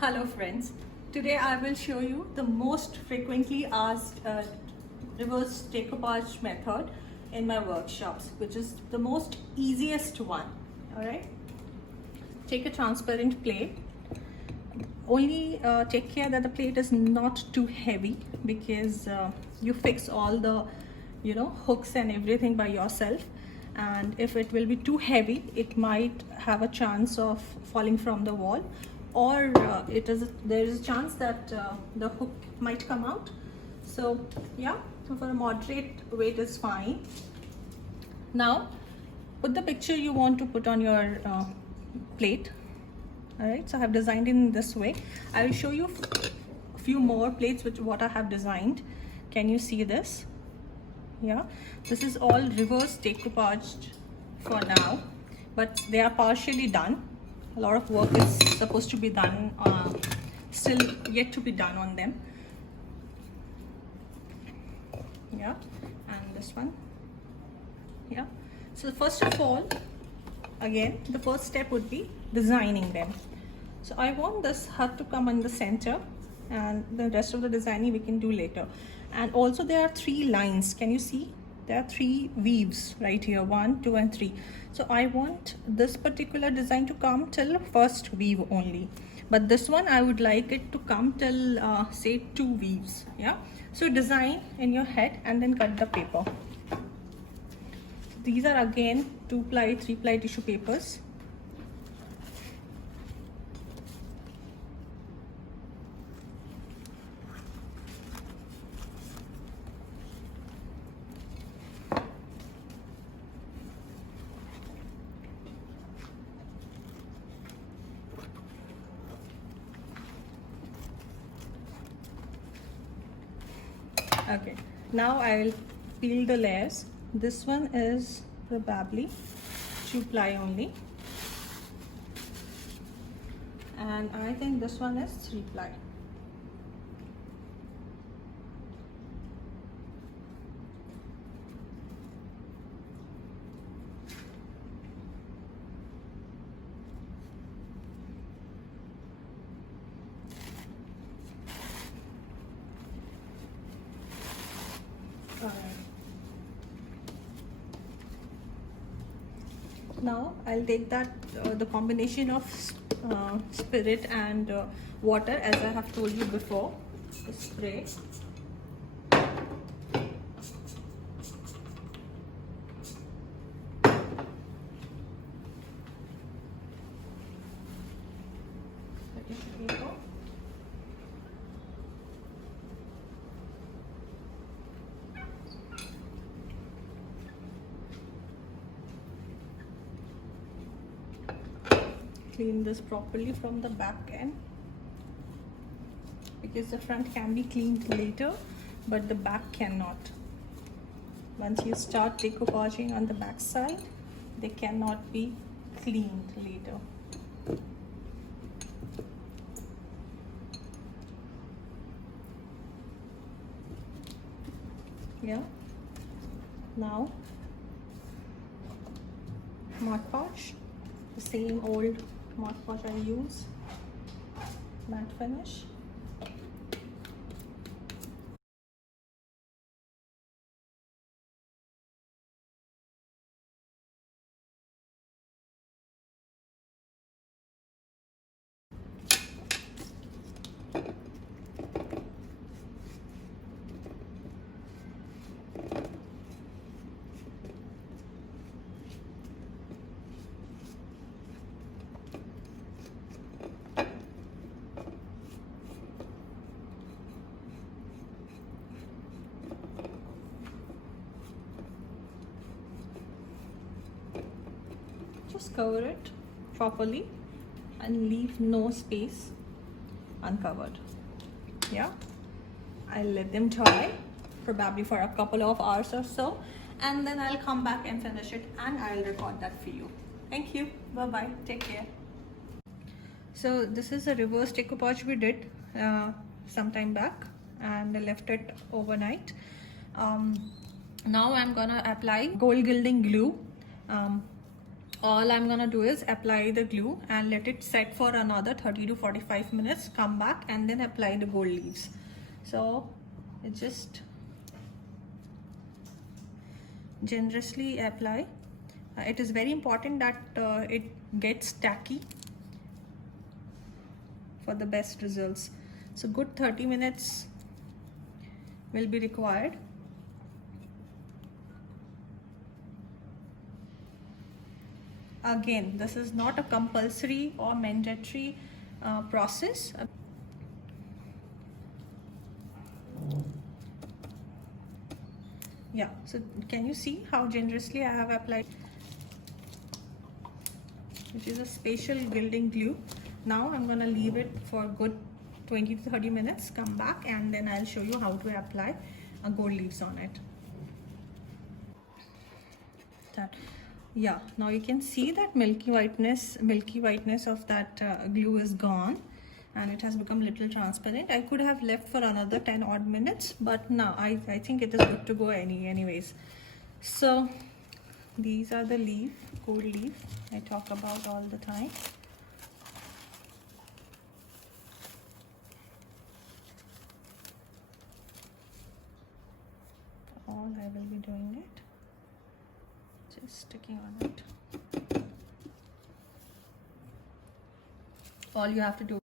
Hello friends, today I will show you the most frequently asked reverse decoupage method in my workshops, which is the most easiest one. Alright, take a transparent plate. Only take care that the plate is not too heavy, because you fix all the hooks and everything by yourself, and if it will be too heavy it might have a chance of falling from the wall, or there is a chance that the hook might come out. So yeah, so for a moderate weight is fine. Now put the picture you want to put on your plate. Alright, so I have designed in this way. I will show you a few more plates which what I have designed. Can you see this? Yeah, this is all reverse decoupaged for now, but they are partially done. A lot of work is supposed to be done, still yet to be done on them. Yeah, and this one. Yeah, so first of all, again the first step would be designing them. So I want this heart to come in the center, and the rest of the designing we can do later. And also there are 3 lines. Can you see? There are 3 weaves right here, 1, 2 and 3. So I want this particular design to come till first weave only, but this one I would like it to come till say 2 weaves. Yeah, so design in your head and then cut the paper. These are again 2-ply, 3-ply tissue papers. Okay, now I'll peel the layers. This one is probably 2-ply only, and I think this one is 3-ply. Now I'll take that the combination of spirit and water, as I have told you before, the spray. Clean this properly from the back end, because the front can be cleaned later but the back cannot. Once you start decoupaging on the back side, they cannot be cleaned later. Yeah, now Mod Podge, the same old Mod Podge I use, matte finish. Just cover it properly and leave no space uncovered. Yeah, I'll let them dry probably for a couple of hours or so, and then I'll come back and finish it and I'll record that for you. Thank you. Bye bye. Take care. So this is a reverse decoupage we did some time back, and I left it overnight. Now I'm gonna apply gold gilding glue. All I'm gonna do is apply the glue and let it set for another 30 to 45 minutes, come back and then apply the gold leaves. So it just generously apply. It is very important that it gets tacky for the best results. So good 30 minutes will be required. Again, this is not a compulsory or mandatory process. Yeah, so can you see how generously I have applied, which is a spatial gilding glue. Now I'm gonna leave it for good 20 to 30 minutes, come back and then I'll show you how to apply gold leaves on it. Yeah, now you can see that milky whiteness of that glue is gone and it has become little transparent. I could have left for another 10 odd minutes, but no, I think it is good to go anyways. So these are the gold leaf I talk about all the time. All I will be doing it, just sticking on it. All you have to do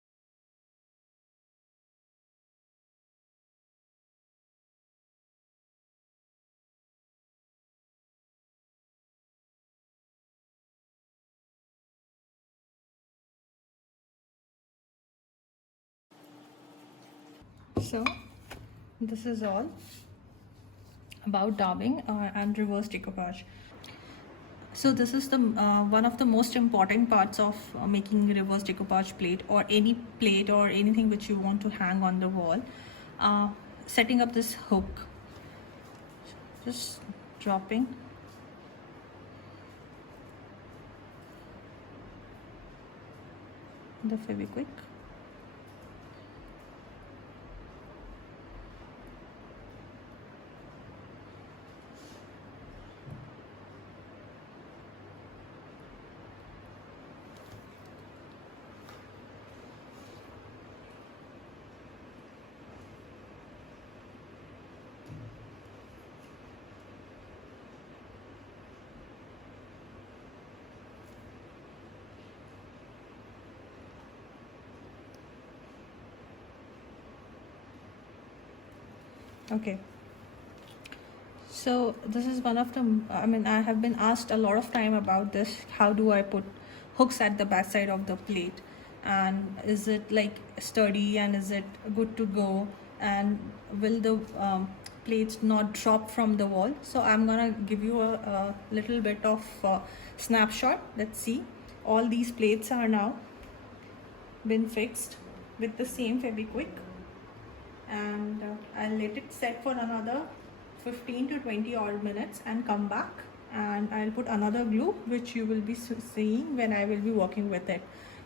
so this is all about daubing and reverse decoupage. So this is the one of the most important parts of making reverse decoupage plate or any plate or anything which you want to hang on the wall. Setting up this hook, just dropping the Fevikwik. Okay, so this is one of the, I have been asked a lot of time about this. How do I put hooks at the back side of the plate, and is it like sturdy and is it good to go, and will the plates not drop from the wall? So I'm gonna give you a little bit of snapshot. Let's see. All these plates are now been fixed with the same Fevikwik, and I'll let it set for another 15 to 20 odd minutes and come back, and I'll put another glue which you will be seeing when I will be working with it.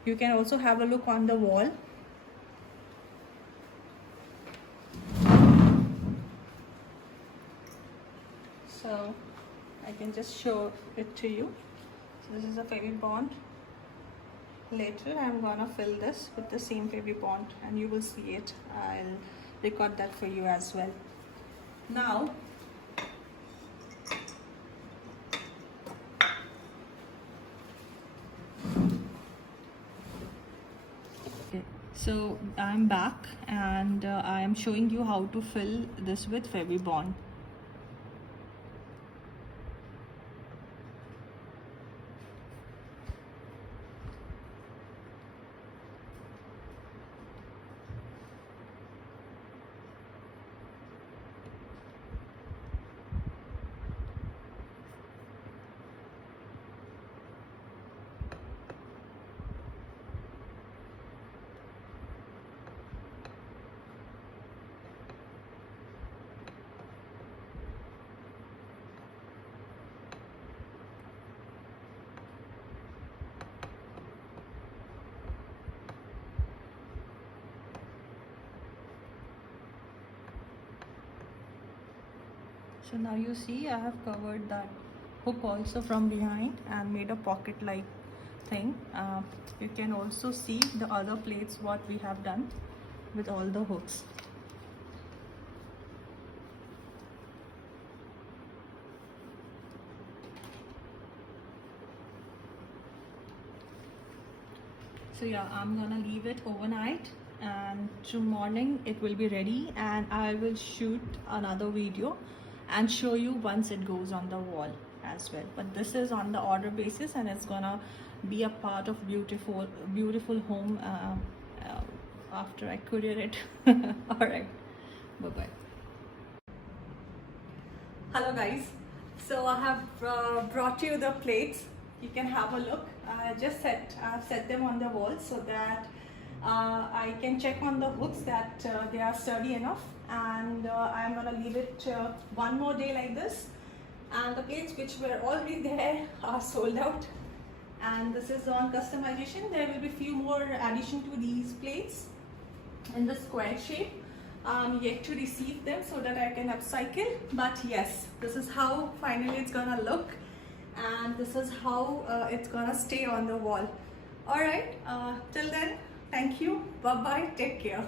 You can also have a look on the wall. So I can just show it to you. So this is a Fevibond. Later I'm gonna fill this with the same Fevibond and you will see it. I'll record that for you as well. Now so I'm back and I am showing you how to fill this with Fevibond. So now you see I have covered that hook also from behind and made a pocket like thing. You can also see the other plates what we have done with all the hooks. So yeah, I'm gonna leave it overnight and tomorrow morning it will be ready, and I will shoot another video and show you once it goes on the wall as well. But this is on the order basis and it's gonna be a part of beautiful home after I courier it. All right, bye bye. Hello guys, so I have brought you the plates. You can have a look. I've set them on the wall so that I can check on the hooks that they are sturdy enough, and I'm gonna leave it one more day like this. And the plates which were already there are sold out, and this is on customization. There will be few more addition to these plates in the square shape. I'm yet to receive them so that I can upcycle, but yes, this is how finally it's gonna look, and this is how it's gonna stay on the wall. All right, till then, thank you, bye bye, take care.